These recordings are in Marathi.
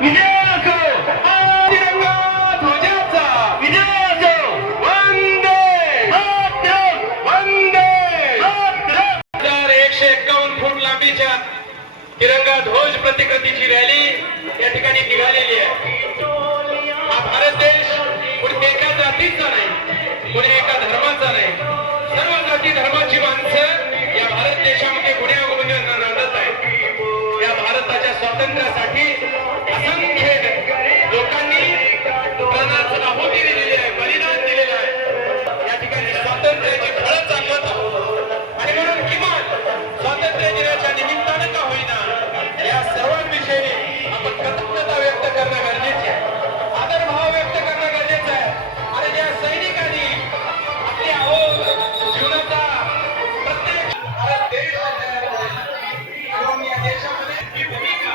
विजय असो, तिरंगा ध्वजाचा विजय असो. वंदे मातरम, वंदे मातरम. 1151 फूट लांबीच्या तिरंगा ध्वज प्रतिकृतीची रॅली या ठिकाणी निघालेली आहे. हा भारत देश कुणी एका जातीचा नाही, कुणी एका धर्माचा नाही, सर्व जाती धर्माची माणसं या भारत देशामध्ये गुण्यागोविंदा नांदत आहेत. या भारताच्या स्वातंत्र्यासाठी असंख्य लोकांनी प्राणाची आहुती दिलेली आहे, बलिदान दिलेलं आहे. या ठिकाणी स्वातंत्र्याची फळं चालवत आहोत आणि म्हणून किमान स्वातंत्र्य दिनाच्या निमित्तानं का होईना या सर्वांविषयी आपण कृतज्ञता व्यक्त करणं गरजेचे आहे, आदरभाव व्यक्त करणं गरजेचं आहे. आणि ज्या सैनिकांनी आपली जीवनाचा प्रत्येक भारत देश या देशामध्ये ही भूमिका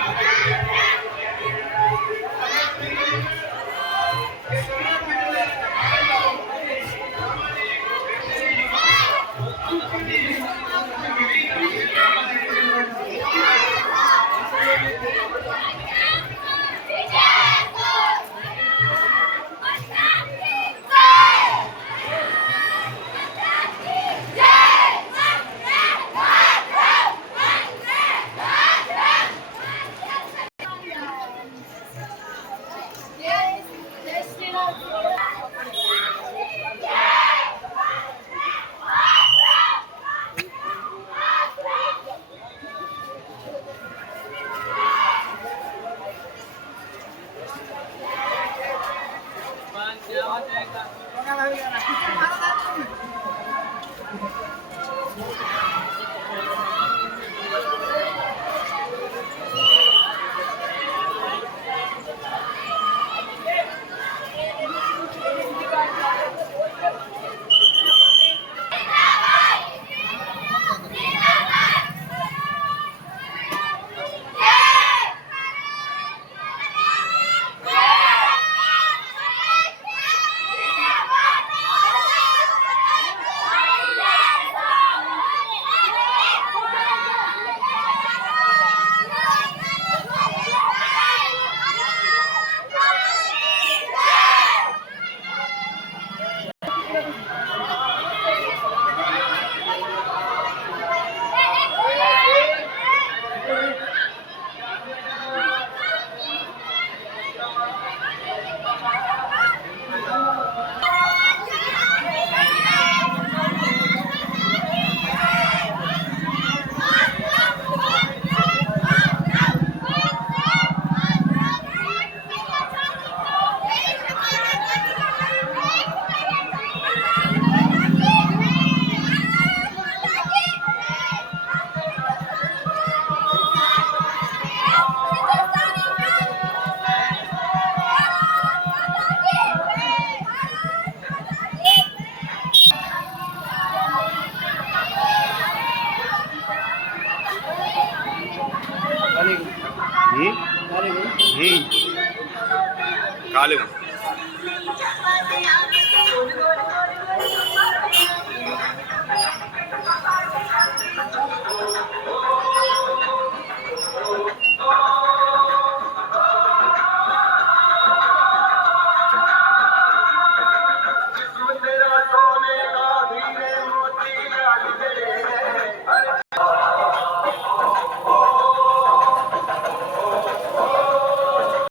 काले